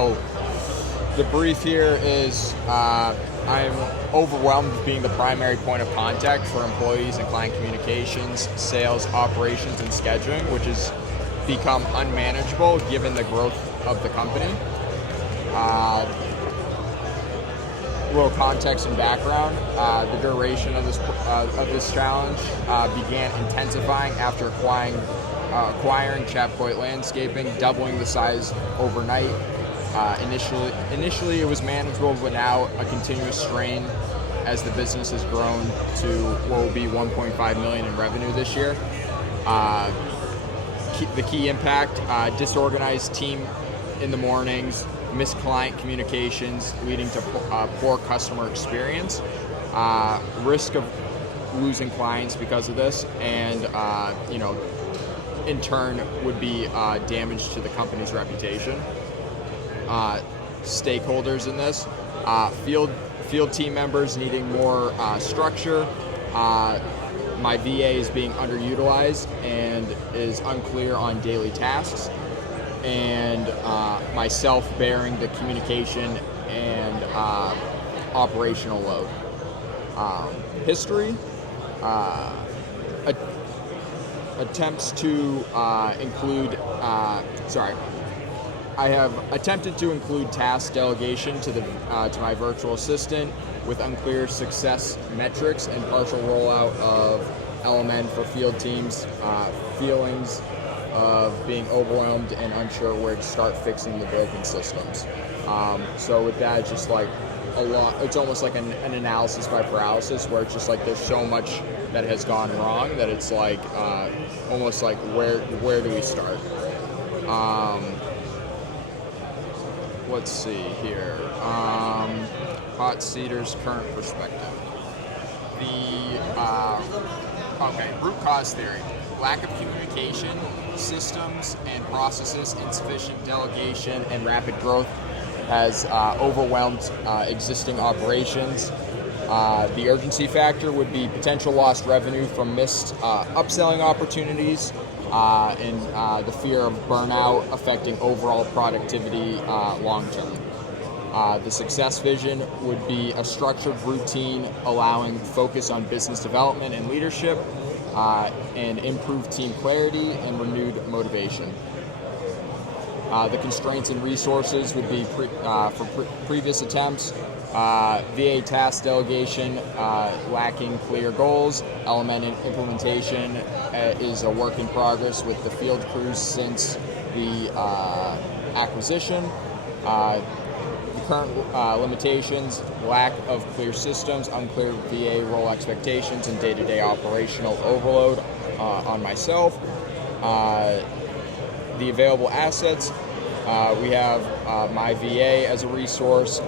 So the brief here is I'm overwhelmed with being the primary point of contact for employees and client communications, sales, operations, and scheduling, which has become unmanageable given the growth of the company. Little context and background. The duration of this challenge began intensifying after acquiring Chapcoit Landscaping, doubling the size overnight. Initially it was manageable, but now a continuous strain as the business has grown to what will be 1.5 million in revenue this year. The key impact: disorganized team in the mornings, missed client communications leading to poor customer experience, risk of losing clients because of this, and in turn would be damage to the company's reputation. Stakeholders in this: field team members needing more structure. My VA is being underutilized and is unclear on daily tasks, and myself bearing the communication and operational load. History: attempts to include. I have attempted to include task delegation to my virtual assistant with unclear success metrics and partial rollout of LMN for field teams. Feelings of being overwhelmed and unsure where to start fixing the broken systems. So with that, it's just like a lot. It's almost like an analysis by paralysis, where it's just like there's so much that has gone wrong that it's like almost like where do we start? Let's see here. Hot Cedar's current perspective. Root cause theory: lack of communication, systems and processes, insufficient delegation, and rapid growth has overwhelmed existing operations. The urgency factor would be potential lost revenue from missed upselling opportunities, and the fear of burnout affecting overall productivity long term. The success vision would be a structured routine allowing focus on business development and leadership, and improved team clarity and renewed motivation. The constraints and resources would be for previous attempts: VA task delegation, lacking clear goals. LMN implementation is a work in progress with the field crews since the acquisition. The current limitations: lack of clear systems, unclear VA role expectations, and day-to-day operational overload on myself. The available assets: we have my VA as a resource,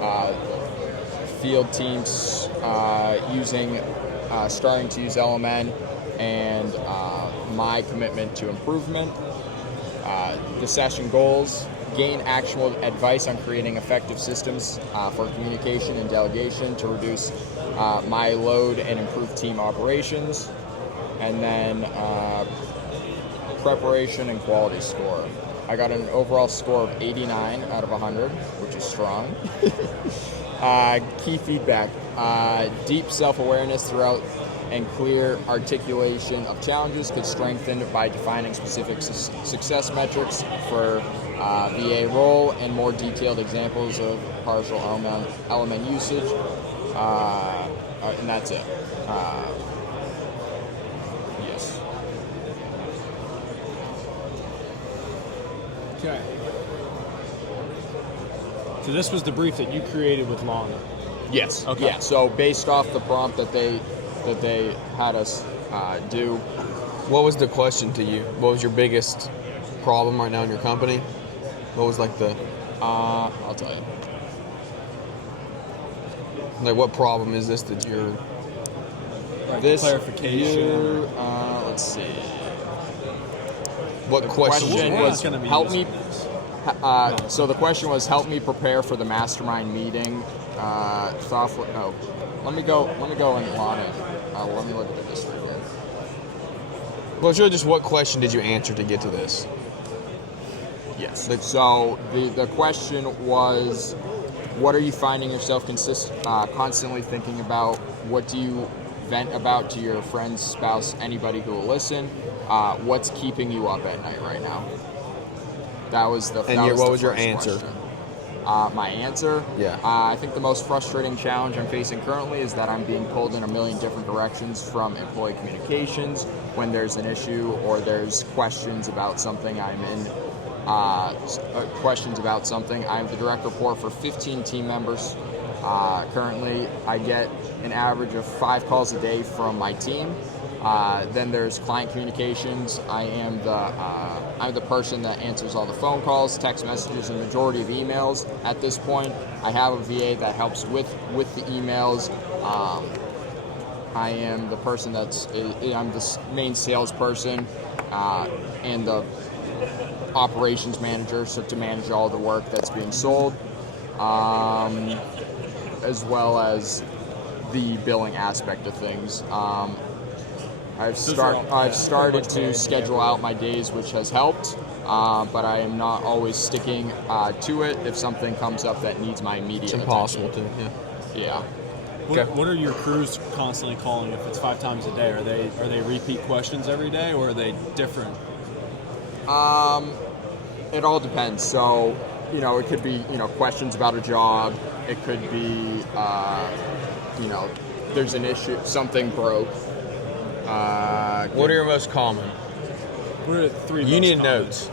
field teams starting to use LMN, and my commitment to improvement. The session goals: gain actionable advice on creating effective systems for communication and delegation to reduce my load and improve team operations. And then preparation and quality score. I got an overall score of 89 out of 100, which is strong. Key feedback: deep self-awareness throughout and clear articulation of challenges could strengthen by defining specific success metrics for VA role and more detailed examples of partial element usage. And that's it. Yes. Okay. So this was the brief that you created with Lana. Yes. Okay. Yeah. So based off the prompt that they had us do. What was the question to you? What was your biggest problem right now in your company? What was like the... I'll tell you. Like, what problem is this that you're... Like this clarification. Let's see. What question was help me... so the question was, help me prepare for the mastermind meeting. Software... Oh. Let me go and Lana. Let me look at the history here. Well, it's really just what question did you answer to get to this? Yes. So the question was, what are you finding yourself constantly thinking about? What do you vent about to your friends, spouse, anybody who will listen? What's keeping you up at night right now? That was the. What was your answer? My answer? Yeah. I think the most frustrating challenge I'm facing currently is that I'm being pulled in a million different directions from employee communications when there's an issue or there's questions about something I'm in. Questions about something. I'm the direct report for 15 team members. Currently, I get an average of 5 calls a day from my team. Then there's client communications. I'm the person that answers all the phone calls, text messages, and majority of emails. At this point, I have a VA that helps with the emails. I am the person I'm the main salesperson and the operations manager, so to manage all the work that's being sold, as well as the billing aspect of things. I've started to schedule out my days, which has helped, but I am not always sticking to it if something comes up that needs my immediate It's impossible attention. to, yeah. Yeah. What are your crews constantly calling if it's 5 times a day? Are they repeat questions every day, or are they different? It all depends. So, it could be, questions about a job. It could be, there's an issue, something broke. What are your most common? What are the 3 You most need common? notes.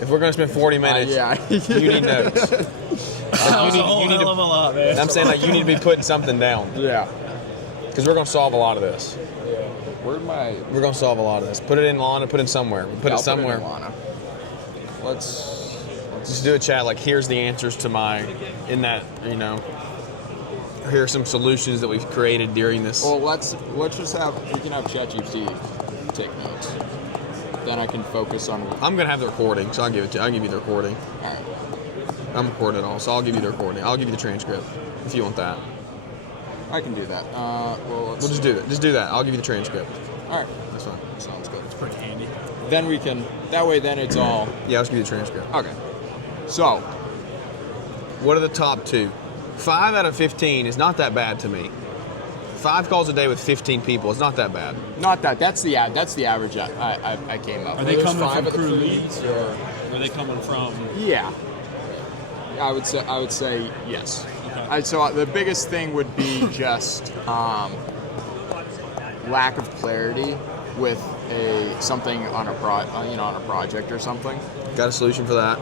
If we're going to spend 40 minutes, Yeah. you need notes. That's a whole hell of a lot, man. I'm saying you need to be putting something down Yeah. because we're going to solve a lot of this. We're going to solve a lot of this. Put it in Lana. Put it somewhere. Put it somewhere. Let's Just do a chat like, here's the answers to here are some solutions that we've created during this. Well, let's just we can have ChatGPT take notes. Then I can focus on. I'm going to have the recording, so I'll give you the recording. All right. I'm recording it all, so I'll give you the recording. I'll give you the transcript if you want that. I can do that. We'll just do that. Just do that. I'll give you the transcript. All right. That's fine. Sounds good. It's pretty handy. Then we can. That way, then it's all. Yeah, I'll just give you the transcript. Okay. So, What are the top 2? 5 out of 15 is not that bad to me. 5 calls a day with 15 people is not that bad. not that. That's the average I came up. Are they with. coming from 5 of the crew 15s, leads, or are they coming from? Yeah. I would say yes. Okay. So the biggest thing would be just lack of clarity with something on a project or something. Got a solution for that?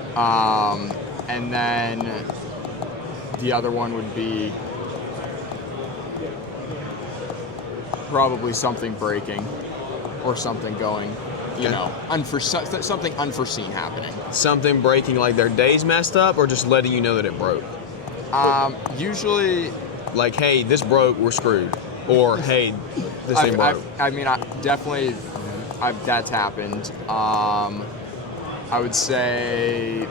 And then the other one would be probably something breaking or something going, something unforeseen happening. Something breaking, like their day's messed up, or just letting you know that it broke? Usually, Like, hey, this broke, we're screwed. Or, hey, this thing broke. definitely, that's happened. I would say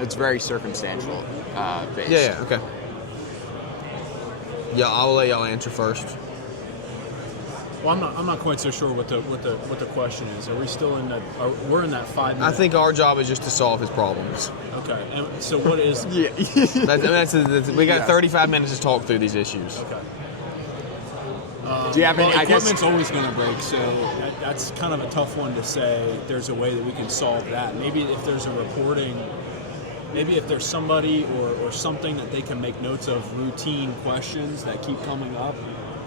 it's very circumstantial based. Yeah, okay. Yeah, I'll let y'all answer first. Well, I'm not quite so sure what the question is. Are we still in that? We're in that 5 minute. I think our job is just to solve his problems. Okay. And so what is? Yeah. We got Yeah. 35 minutes to talk through these issues. Okay. Do you have any? I guess Equipment's always going to break, so that's kind of a tough one to say. There's a way that we can solve that. Maybe if there's a reporting, maybe if there's somebody or something that they can make notes of routine questions that keep coming up,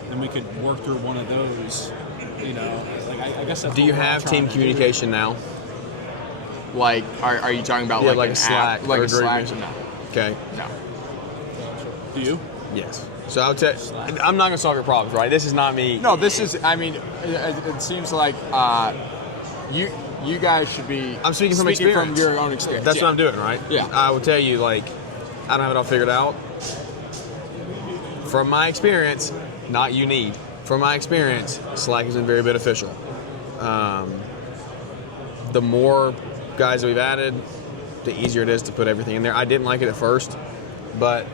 then we could work through one of those. I guess. That's Do you what we're have trying team to do. communication now? like, are you talking about Yeah, like like an a Slack app, like or a Slack? agreement. No, Okay. no. Do you? Yes. So I'm not going to solve your problems, right? This is not me. No, this is. I mean, it seems like you guys should be. I'm speaking from from experience. your own experience. That's Yeah. what I'm doing, right? Yeah. I will tell you, like, I don't have it all figured out. From my experience, not you need. From my experience, Slack has been very beneficial. The more guys that we've added, the easier it is to put everything in there. I didn't like it at first, but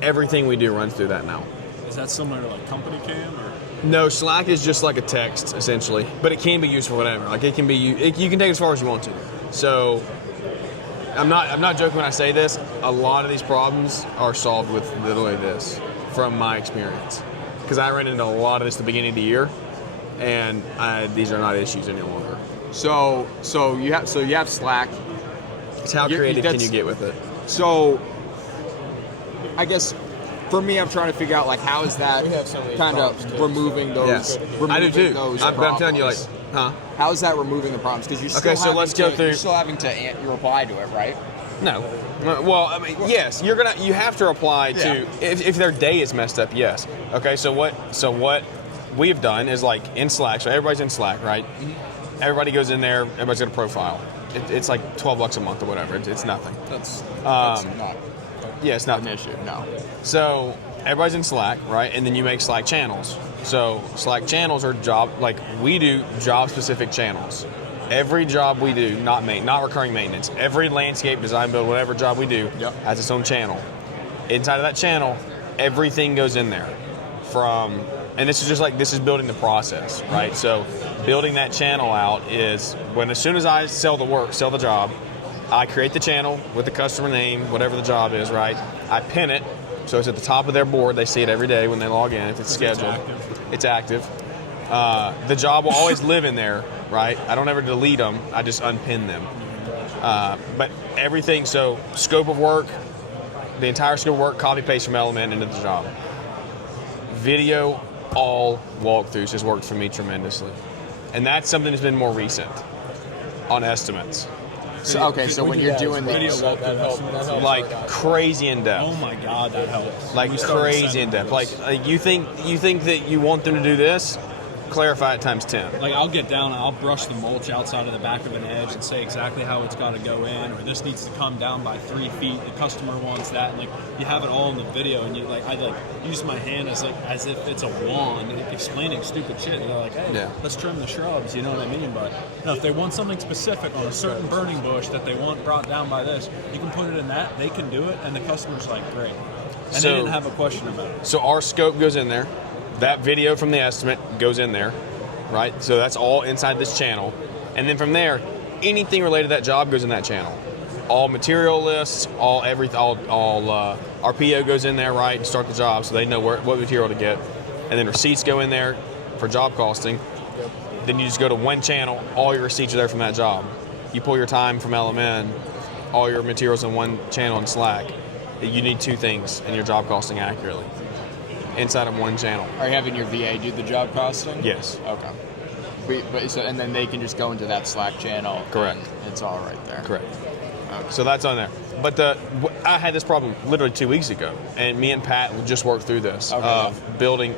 everything we do runs through that now. Is that similar to like company cam or? No, Slack is just like a text essentially, but it can be used for whatever. Like it can be, you can take it as far as you want to. So I'm not joking when I say this. A lot of these problems are solved with literally this, from my experience, because I ran into a lot of this at the beginning of the year, and these are not issues any longer. So you have Slack. It's how creative can you get with it? So I guess for me, I'm trying to figure out like how is that kind of removing those. Yeah. Removing I do too. Those But I'm telling you, like, problems. How is that removing the problems? Because you're still Okay, so let's go through. You're still having to reply to it, right? No. Well, I mean, yes, you have to reply to if their day is messed up. Yes. Okay. So what we've done is like in Slack. So everybody's in Slack, right? Mm-hmm. Everybody goes in there. Everybody's got a profile. It's like $12 a month or whatever. It's nothing. That's not. Yeah, it's not an issue. No. So everybody's in Slack, right? And then you make Slack channels. So Slack channels are we do job-specific channels. Every job we do, not recurring maintenance. Every landscape, design, build, whatever job we do has its own channel. Inside of that channel, everything goes in there. And this is building the process, right? So building that channel out is as soon as I sell the job, I create the channel with the customer name, whatever the job is, right? I pin it, so it's at the top of their board. They see it every day when they log in, if it's scheduled. It's active. The job will always live in there, right? I don't ever delete them. I just unpin them. But everything, so scope of work, the entire scope of work, copy paste from Element into the job. Video, all walkthroughs has worked for me tremendously. And that's something that's been more recent on estimates. So when you're doing video the walkthrough, like crazy in depth. oh my god, that helps. Like crazy in depth. Like you think that you want them to do this, clarify it times 10. Like I'll get down and I'll brush the mulch outside of the back of an edge and say exactly how it's got to go in, or this needs to come down by 3 feet. The customer wants that, and like you have it all in the video, and I use my hand as if it's a wand, explaining stupid shit. And they're like, hey, let's trim the shrubs. You know what I mean? But no, if they want something specific on a certain burning bush that they want brought down by this, you can put it in that. They can do it, and the customer's like, great. And they didn't have a question about it. So our scope goes in there. That video from the estimate goes in there, right? So that's all inside this channel. And then from there, anything related to that job goes in that channel. All material lists, all our PO goes in there, right? And start the job so they know what material to get. And then receipts go in there for job costing. Then you just go to one channel, all your receipts are there from that job. You pull your time from LMN, all your materials in one channel in Slack. You need 2 things in your job costing accurately. Inside of one channel. Are you having your VA do the job costing? Yes. Okay. And then they can just go into that Slack channel. Correct. It's all right there. Correct. Okay. So that's on there. But I had this problem literally 2 weeks ago, and me and Pat just worked through this of building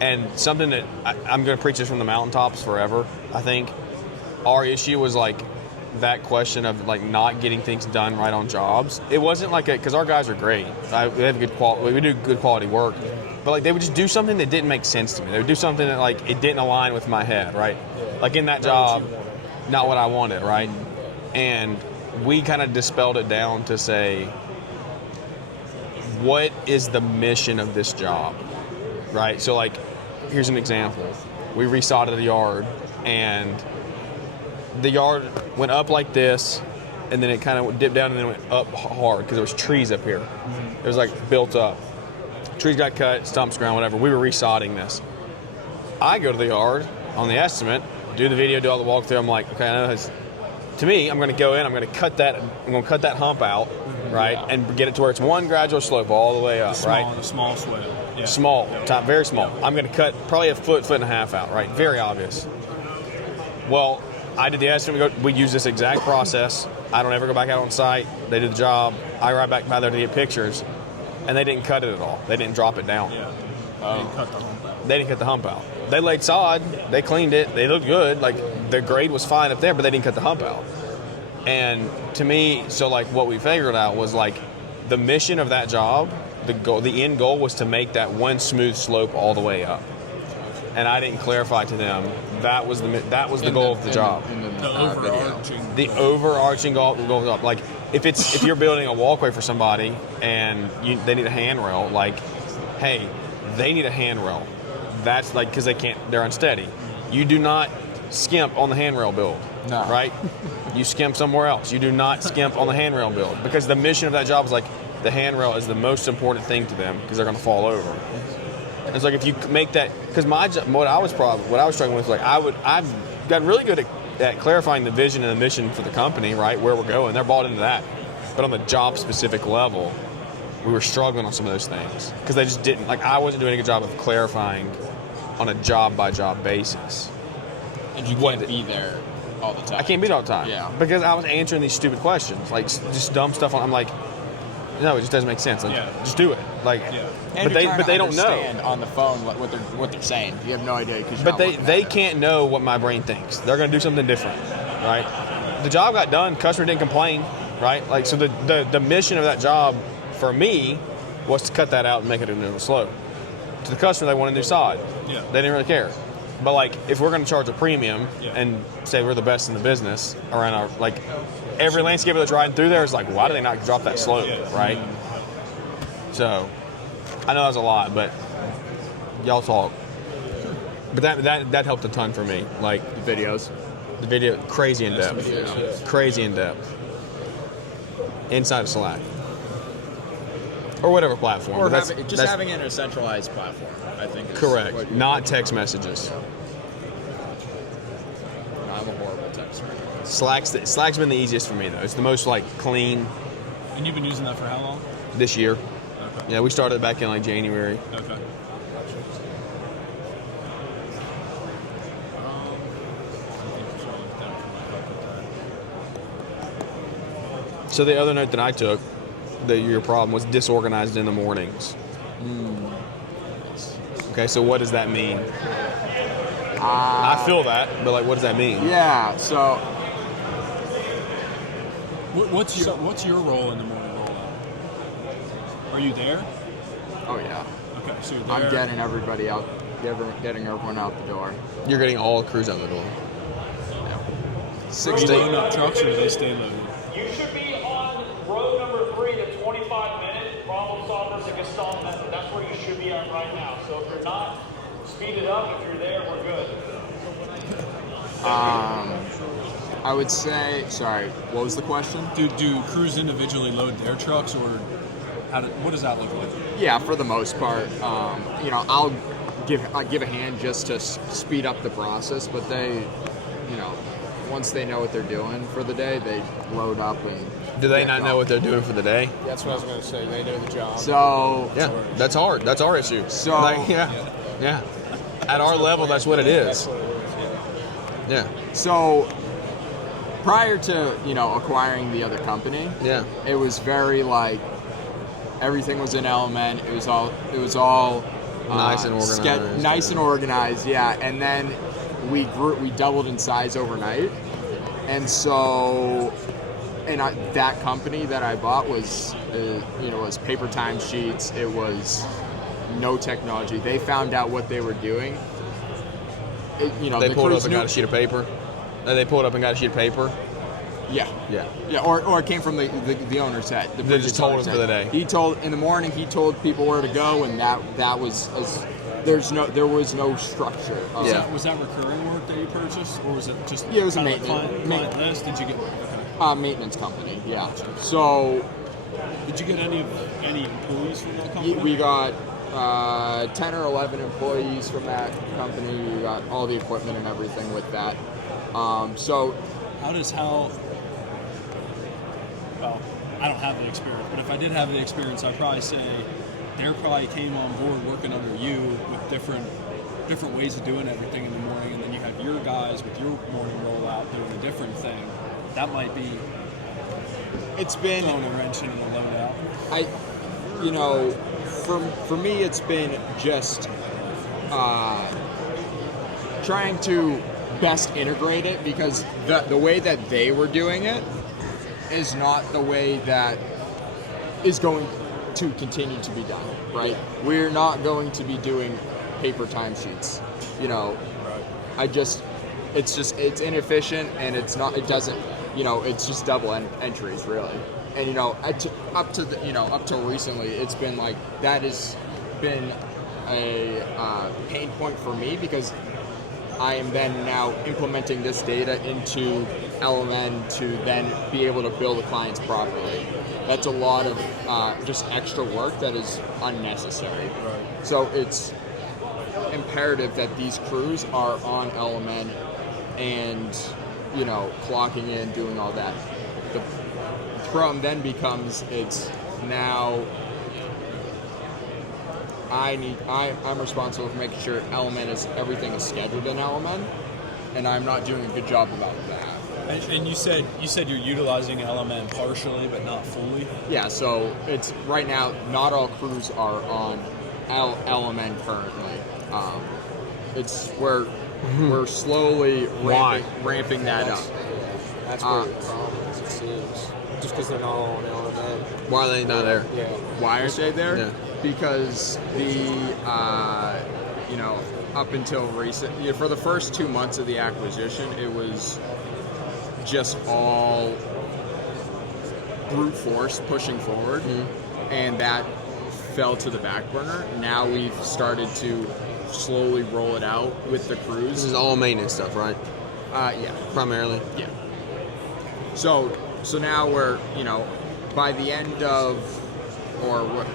and something that I'm going to preach this from the mountaintops forever. I think our issue was that question of not getting things done right on jobs. It wasn't because our guys are great. We have good quality. We do good quality work, but they would just do something that didn't make sense to me. They would do something that it didn't align with my head, right? Like in that job, not what I wanted, right? And we kind of dispelled it down to say, what is the mission of this job, right? So here's an example. We resodded a yard, and the yard went up like this, and then it kind of dipped down and then went up hard because there was trees up here. It was built up. Trees got cut, stumps ground, whatever. We were resodding this. I go to the yard on the estimate, do the video, do all the walkthrough. I'm like, okay, I know this. To me, I'm going to go in. I'm going to cut that hump out, right, and get it to where it's one gradual slope all the way up, right? A small slope. Yeah. Small, very small. I'm going to cut probably a foot and a half out, right? Very obvious. Well, I did the estimate. We use this exact process. I don't ever go back out on site. They did the job. I ride back by there to get pictures, and they didn't cut it at all. They didn't drop it down. Yeah. They didn't cut the hump out. They didn't cut the hump out. They laid sod. They cleaned it. They looked good. The grade was fine up there, but they didn't cut the hump out. And to me, so what we figured out was the mission of that job, the end goal was to make that one smooth slope all the way up. And I didn't clarify to them that was the goal of the job. The overarching goal of the job. If you're building a walkway for somebody and they need a handrail, hey, they need a handrail. that's like because they're unsteady. You do not skimp on the handrail build, No. right? You skimp somewhere else. You do not skimp on the handrail build because the mission of that job is like the handrail is the most important thing to them because they're going to fall over. And it's like if you make that because what I was struggling with like I've gotten really good at clarifying the vision and the mission for the company, right, where we're going. They're bought into that, but on the job specific level, we were struggling on some of those things because they just didn't like I wasn't doing a good job of clarifying on a job by job basis. And you can't be there all the time. I can't be there all the time. Yeah. Because I was answering these stupid questions, like just dumb stuff. I'm like, no, it just doesn't make sense. Like, just do it. Like, And but they don't know. understand on the phone what they're saying. You have no idea because. But they can't know what my brain thinks. They're going to do something different, right? The job got done. Customer didn't complain, right? Like, so the mission of that job for me was to cut that out and make it a little slow. To the customer, they wanted a new sod. Yeah. They didn't really care. But like, if we're going to charge a premium and say we're the best in the business around our like, every landscaper that's riding through there is like, why do they not drop that slope, right? So, I know that was a lot, but y'all talk. But that helped a ton for me. Like the videos, crazy in depth, crazy in depth, inside of Slack or whatever platform. or But having it in a centralized platform. I think is correct. what Not text messages. I'm a horrible texter. Slack's been the easiest for me though. It's the most like clean. And you've been using that for how long? This year. Okay. Yeah, we started back in like January. Okay. So the other note that I took, your problem was disorganized in the mornings. Okay, so what does that mean? I feel that, but like, what does that mean? Yeah. So What's your role in the morning rollout? Are you there? oh yeah, Okay, so you're there. I'm getting everybody out, getting everyone out the door. You're getting all crews out the door. Are you loading up trucks or do they stay loaded? You should be on row number 3, the 25-minute problem solvers and gestalt method. That's where you should be at right now. So if you're not, speed it up. If you're there, we're good. I would say. Sorry, what was the question? Do crews individually load their trucks or what does that look like? Yeah, for the most part, I'll give a hand just to speed up the process, but they, once they know what they're doing for the day, they load up and. Do they get not know going. what they're doing for the day? That's what I was going to say. They know the job. So Yeah, that's hard. That's our issue. So- like, yeah. At our level, that's what it is. Yeah. So prior to acquiring the other company, Yeah. it was very like everything was in Element. It was all Nice and organized. nice and organized. Yeah, and then we doubled in size overnight, and so. And that company that I bought was paper timesheets. It was no technology. They found out what they were doing. They the pulled up crews and got a sheet of paper. They pulled up and got a sheet of paper. Yeah. Yeah. Or it came from the owner's head. They just told owner's him for the day. He told in the morning. He told people where to go, and that was there was no structure. Yeah. Was that recurring work that you purchased, or was it just Yeah, it was a kind of maintenance- client list? Did you get? Maintenance company. Yeah. So Did you get any employees from that company? we got 10 or 11 employees from that company. We got all the equipment and everything with that. So Well, I don't have the experience, but if I did have the experience, I'd probably say they probably came on board working under you with different ways of doing everything in the morning, and then you have your guys with your morning rollout doing a different thing. That might be it's been throwing a wrench into the loadout. For me, it's been just trying to best integrate it because the way that they were doing it is not the way that is going to continue to be done, right? We're not going to be doing paper timesheets, it's inefficient and it's just double entries really. And up till recently, it's been like that has been a pain point for me because I am then now implementing this data into LMN to then be able to bill the clients properly. That's a lot of just extra work that is unnecessary. Right. So it's imperative that these crews are on LMN and, you know, clocking in, doing all that. The problem then becomes it's now I'm responsible for making sure everything is scheduled in LMN, and I'm not doing a good job about that. And you said you're utilizing LMN partially, but not fully. Yeah, so it's right now not all crews are on LMN currently. We're slowly ramping that up. That's where the problem is, it seems. Just because they're not all on LMN. Why are they not there? Yeah. Why are they there? Yeah. Because up until recent, for the first 2 months of the acquisition, it was just all brute force pushing forward, and that fell to the back burner. Now we've started to slowly roll it out with the crews. This is all maintenance stuff, right? Yeah. Primarily. Yeah. So now we're, by the end of, or what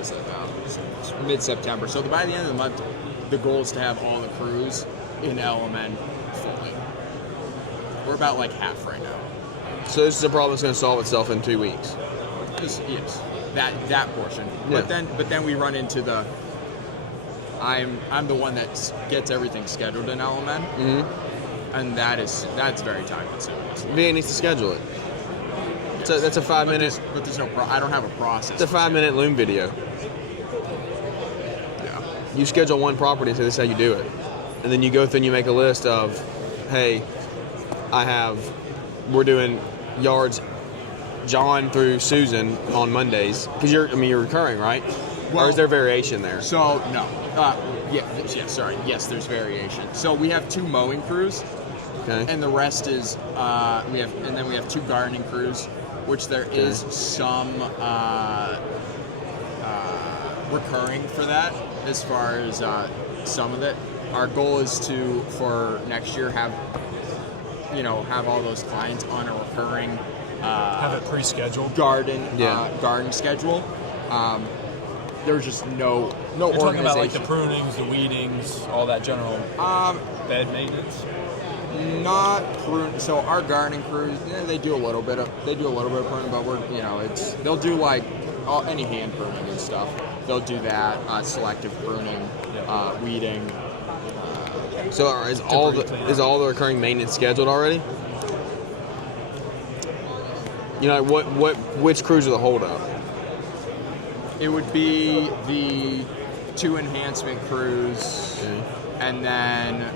is it now? It's mid-September. So by the end of the month, the goal is to have all the crews in LMN fully. We're about like half right now. So this is a problem that's going to solve itself in 2 weeks. Yes, that portion. Yeah. But then we run into the. I'm the one that gets everything scheduled in LMN, and that's very time consuming. VA needs to schedule it. So that's a 5 minute. But there's no. I don't have a process. It's a 5 minute Loom video. Yeah. You schedule one property, so this is how you do it, and then you go through and you make a list of, hey, we're doing yards, John through Susan on Mondays because you're recurring, right? Well, or is there variation there? So no. Yes, there's variation. So we have 2 mowing crews. Okay. And the rest is we have 2 gardening crews, which there is some recurring for that as far as some of it. Our goal is to, for next year, have all those clients on a recurring Have it pre-scheduled. garden schedule. There's just no You're organization. talking about like the prunings, the weedings, all that general bed maintenance. Not prune. So our gardening crews, they do a little bit of pruning, but they'll do like any hand pruning and stuff. They'll do that, selective pruning, weeding. So is all the recurring maintenance scheduled already? Which crews are the holdup? It would be the 2 enhancement crews, and then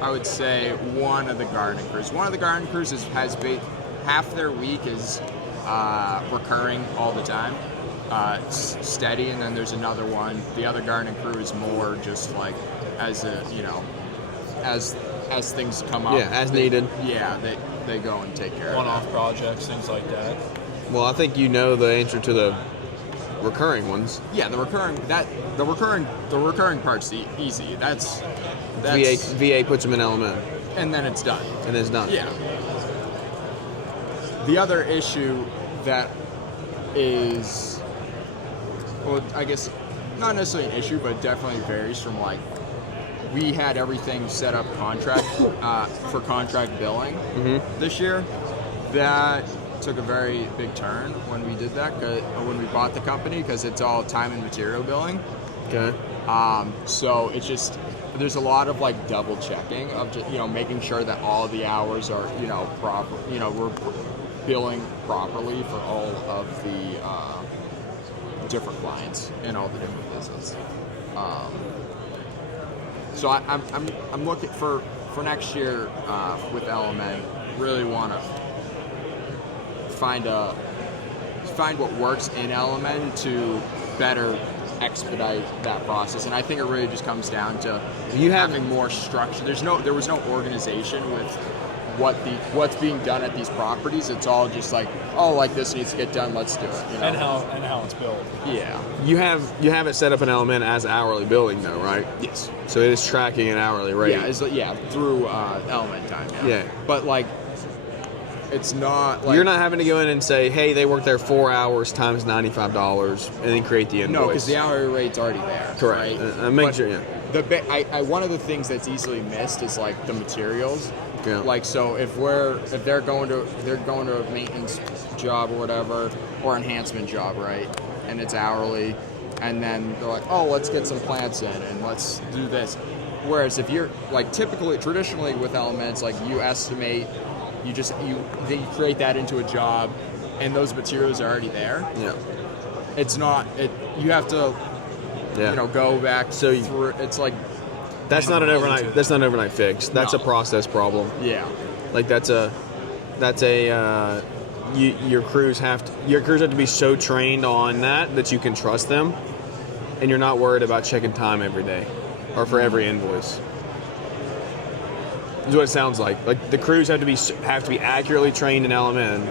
I would say one of the gardening crews. One of the gardening crews has been half their week is recurring all the time, steady, and then there's another one. The other gardening crew is more just like as things come up. Yeah, as needed. Yeah, they go and take care of it. One-off projects, things like that. Well, I think you know the answer to the recurring ones. Yeah, the recurring part's easy. That's VA puts them in LMN, and then it's done. and it's done. Yeah. The other issue that is, well, I guess not necessarily an issue, but it definitely varies from like, we had everything set up for contract billing this year. That took a very big turn when we did that, when we bought the company, because it's all time and material billing. Okay. So it's just, there's a lot of like double checking of just, making sure that all of the hours are, proper, we're billing properly for all of the different clients in all the different businesses. So I'm looking for next year with LMN, really want to find what works in LMN to better expedite that process, and I think it really just comes down to having more structure. There was no organization what's being done at these properties. It's all just like, oh, like this needs to get done, let's do it. You know? And how it's built. Yeah. You have it set up in Element as hourly billing though, right? Yes. So it is tracking an hourly rate. Yeah, through Element time. Yeah. But like, it's not like You're not having to go in and say, hey, they worked there 4 hours times $95 and then create the invoice. no, because the hourly rate's already there. Correct. Right? Make But sure, yeah. One of the things that's easily missed is like the materials. Yeah. Like, so if they're going to a maintenance job or whatever, or enhancement job, right? And it's hourly, and then they're like, oh, let's get some plants in and let's do this. Whereas if you're like traditionally with Elements, like you estimate, then you create that into a job, and those materials are already there. Yeah. It's not. You have to, Yeah. go back. So through. It's like That's not an overnight fix. That's No. a process problem. yeah. Like your crews have to be so trained on that you can trust them, and you're not worried about checking time every day or for every invoice. Is what it sounds like. Like the crews have to be accurately trained in LMN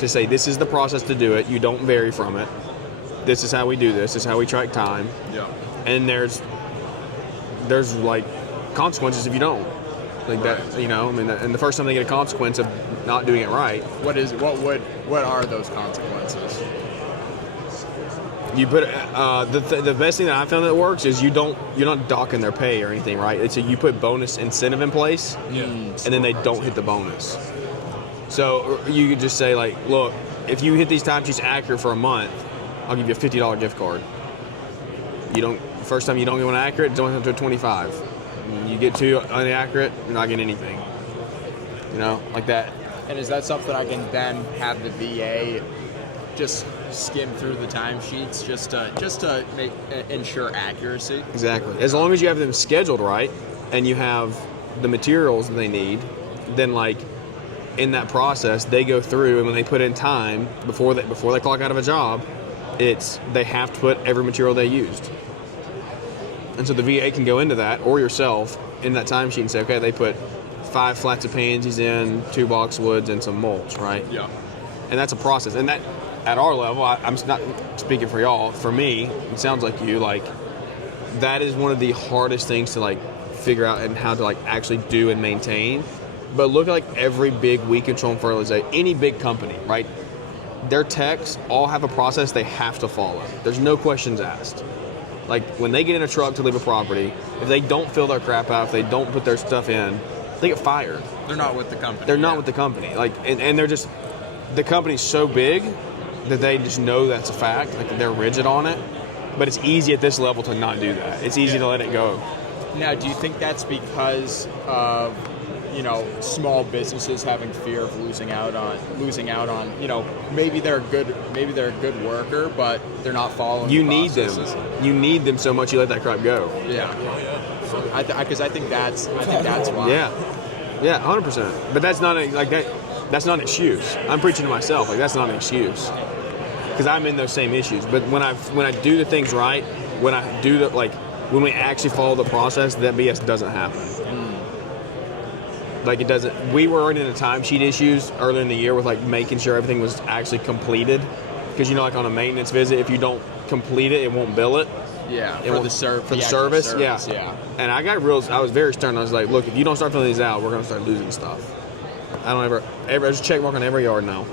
to say this is the process to do it. You don't vary from it. This is how we do this. This is how we track time. Yeah. And there's like consequences if you don't. Like that, Right. I mean, and the first time they get a consequence of not doing it right, What are those consequences? you put the best thing that I found that works is you're not docking their pay or anything, right? It's you put bonus incentive in place, and then they don't hit the bonus. So you could just say like, look, if you hit these timesheets accurate for a month, I'll give you a $50 gift card. First time you don't get one accurate, don't have to $25. You get two inaccurate, you're not getting anything. Like that. And is that something I can then have the VA just skim through the timesheets just to ensure accuracy? Exactly. As long as you have them scheduled right and you have the materials that they need, then like in that process they go through, and when they put in time before they clock out of a job, they have to put every material they used. And so the VA can go into that, or yourself, in that timesheet and say, okay, they put 5 flats of pansies in, 2 boxwoods, and some mulch, right? Yeah. And that's a process. And that, at our level, I'm not speaking for y'all, for me, it sounds like you, like, that is one of the hardest things to, like, figure out and how to, like, actually do and maintain. But look at, like, every big weed control and fertilizer, any big company, right? Their techs all have a process they have to follow. There's no questions asked. Like, when they get in a truck to leave a property, if they don't fill their crap out, if they don't put their stuff in, they get fired. They're not with the company. They're not with the company. Like, and they're just, the company's so big that they just know that's a fact. Like, they're rigid on it. But it's easy at this level to not do that. It's easy to let it go. Now, do you think that's because of small businesses having fear of losing out on maybe they're a good worker, but they're not following You the need them. processes? You need them so much you let that crap go. Yeah. Because I think that's why. Yeah, 100%. But that's not that's not an excuse. I'm preaching to myself. Like, that's not an excuse, because I'm in those same issues. But when I do the things right, when we actually follow the process, that BS doesn't happen. Like, it doesn't. We were running into timesheet issues earlier in the year with like making sure everything was actually completed, because like on a maintenance visit, if you don't complete it, it won't bill it. Yeah. It For won't- the actual service. Yeah. And I was very stern. I was like, look, if you don't start filling these out, we're gonna start losing stuff. I don't I just check mark on every yard now.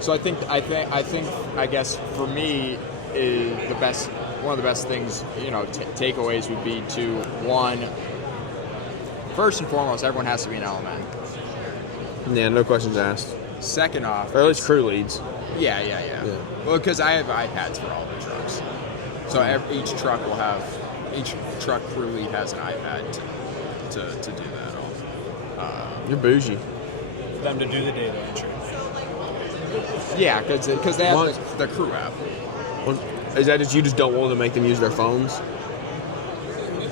So I guess for me is one of the best things, takeaways would be to, one, first and foremost, everyone has to be an element. Yeah, no questions asked. Second off, Or at least crew leads. yeah. Well, because I have iPads for all the trucks, so each truck crew lead has an iPad to do that. You're bougie. For them to do the data entry. Yeah, because they have Well, the crew app. Well, is that just you just don't want to make them use their phones?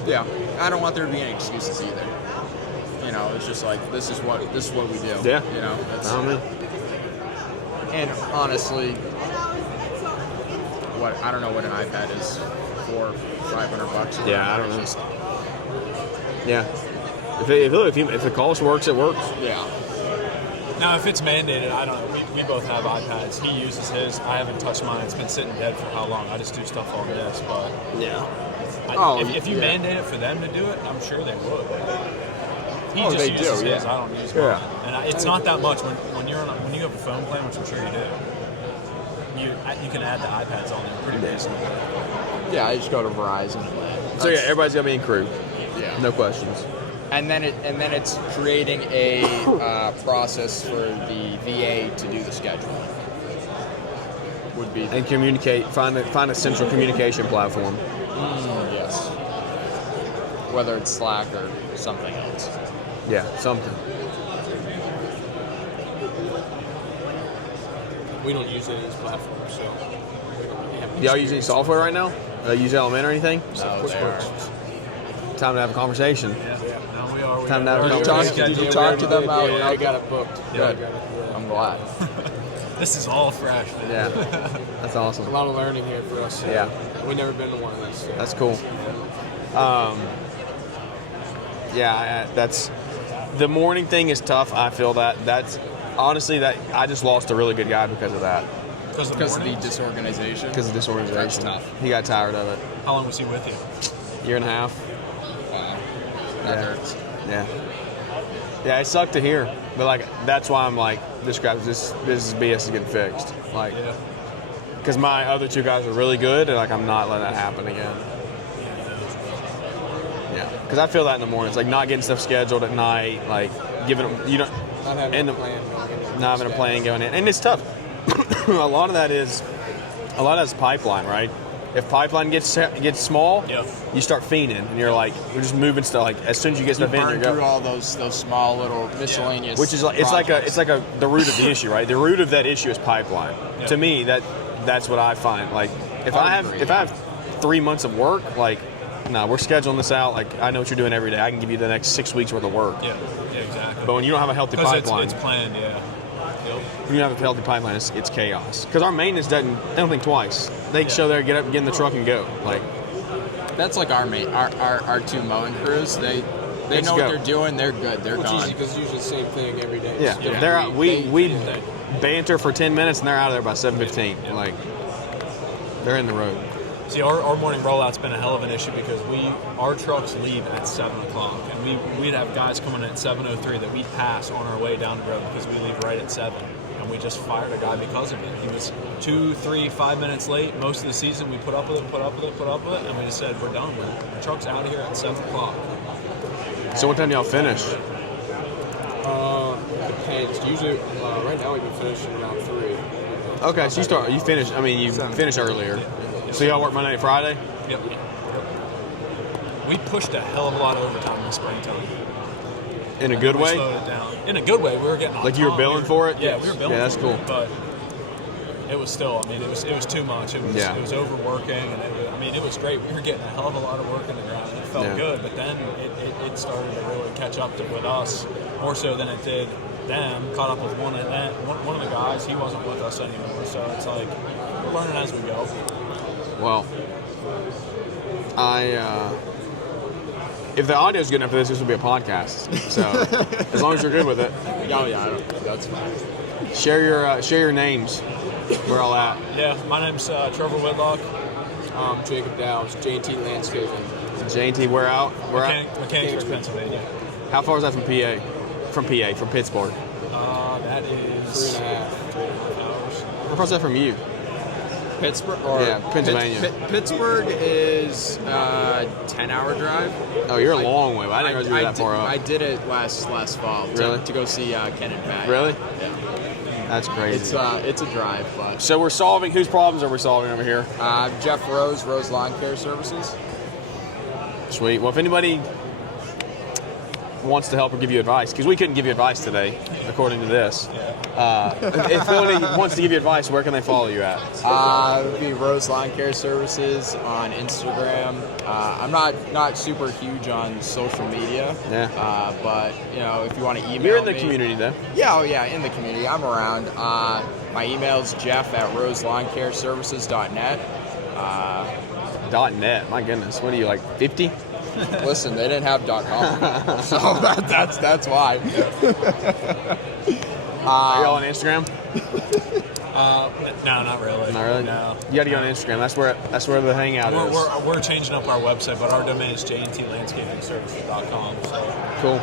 Yeah, I don't want there to be any excuses either. It's just like this is what we do. Yeah. That's, I don't know. and honestly, I don't know what an iPad is $400-500. Yeah, I don't know. It's just- Yeah. If the cost works, it works. Yeah. Now, if it's mandated, I don't know. We both have iPads. He uses his. I haven't touched mine. It's been sitting dead for how long? I just do stuff on this. But Yeah. if you yeah. mandate it for them to do it, I'm sure they would. He Oh, just they uses do, his. yeah. I don't use mine. Yeah. And it's not that much when you're when you have a phone plan, which I'm sure you do. You can add the iPads on there pretty reasonably. Yeah, I just go to Verizon. So yeah, everybody's gonna be in crew. Yeah. No questions. And then it's creating a process for the VA to do the scheduling. Would be And communicate. Find a central communication platform. yes. Whether it's Slack or something else. Yeah, something. We don't use any of these platforms, so. Y'all use any software right now? Use Element or anything? No, they are. Time to have a conversation. Yeah. No, we are. Time to have a Did you conversation. talk, did you talk to them out? Yeah, I got it booked. Good. Yeah, I got it. I'm glad. This is all fresh, man. Yeah, that's awesome. A lot of learning here for us. Yeah. We've never been to one of these. So. That's cool. That's the morning thing is tough. I feel that's honestly that I just lost a really good guy because of that. Because Because of the disorganization. Because of disorganization. That's tough. He got tired of it. How long was he with you? Year and a half. That Yeah. hurts. Yeah. Yeah, it sucked to hear, but like that's why I'm like this BS is getting fixed. Like, Yeah. because my other two guys are really good, and like I'm not letting that happen again. Yeah, because I feel that in the mornings, like not getting stuff scheduled at night, like giving them Not having and a plan going in. not having a plan going in, and it's tough. a lot of that is pipeline, right? If pipeline gets small, Yeah. you start fiending, and you're like, we're just moving stuff. Like as soon as you get You stuff in, burn you're through going. all those small little miscellaneous. Which is like projects. the root of the issue, right? The root of that issue is pipeline. Yeah. To me, that's what I find. Like if I have 3 months of work, like no, we're scheduling this out. Like I know what you're doing every day. I can give you the next 6 weeks worth of work. Yeah, exactly. But when you don't have a healthy Because pipeline, it's planned, yeah. Yep. when you have a healthy pipeline, it's chaos. Because our maintenance they don't think twice. They Yeah. show there, get up, get in the truck, and go. Like That's like our two mowing crews. They Let's know go. what they're doing. They're good. They're Which is gone. easy because it's usually the same thing every day. yeah, So they're out. We yeah. banter for 10 minutes, and they're out of there by 7:15. Yeah. Like they're in the road. See, our morning rollout's been a hell of an issue because our trucks leave at 7 o'clock, and we'd have guys coming in at 7:03 that we'd pass on our way down the road because we leave right at 7. And we just fired a guy because of it. He was 2, 3, 5 minutes late. Most of the season, we put up with it, and we just said, we're done. The truck's out of here at 7 o'clock. So what time y'all finish? Depends. Usually, right now we've been finishing around 3. Okay, so you finish. I mean, you finish earlier. So y'all work Monday to Friday? Yep. We pushed a hell of a lot of overtime in the springtime. In a good We way? slowed it down. In a good way, we were getting on Like you were time. billing for it? Yeah, we were billing Yeah, that's for cool. it. But it was still, I mean, it was too much. It was overworking, and it was great. We were getting a hell of a lot of work in the ground, and it felt Yeah. good. But then it started to really catch up with us more so than it did them. Caught up with one of the guys. He wasn't with us anymore. So it's like we're learning as we go. Well, if the audio is good enough for this will be a podcast. So as long as you're good with it, Oh yeah, that's fine. share your names. We're all at. Yeah, my name's Trevor Whitlock. Jacob Dow's, J&T Landscaping. J&T, we're out. We're out. Mechanicsburg, Pennsylvania. How far is that from PA? From Pittsburgh. That is 3.5. hours. How far is that from you? Pittsburgh or Yeah, Pennsylvania. Pittsburgh is 10-hour drive. Oh, you're a long way. I didn't realize you were that far up. I did it last fall Really? to go see Ken and Pat. Really? Yeah. That's crazy. It's a drive, but So we're solving. Whose problems are we solving over here? Jeff Rose Lawn Care Services. Sweet. Well, if anybody wants to help or give you advice, because we couldn't give you advice today, according to this. If anybody wants to give you advice, where can they follow you at? It would be Rose Lawn Care Services on Instagram. I'm not super huge on social media. Yeah. But if you want to email You're in the me- community, though. Yeah, in the community. I'm around. My email's jeff@roselawcareservices.net. .net. My goodness, what are you, like 50? Listen, they didn't have .com, so that's why. Are y'all on Instagram? No, not really. Not really. No. You got to go on Instagram. That's where the hangout is. We're changing up our website, but our domain is jntlandscapingservices.com. So. Cool.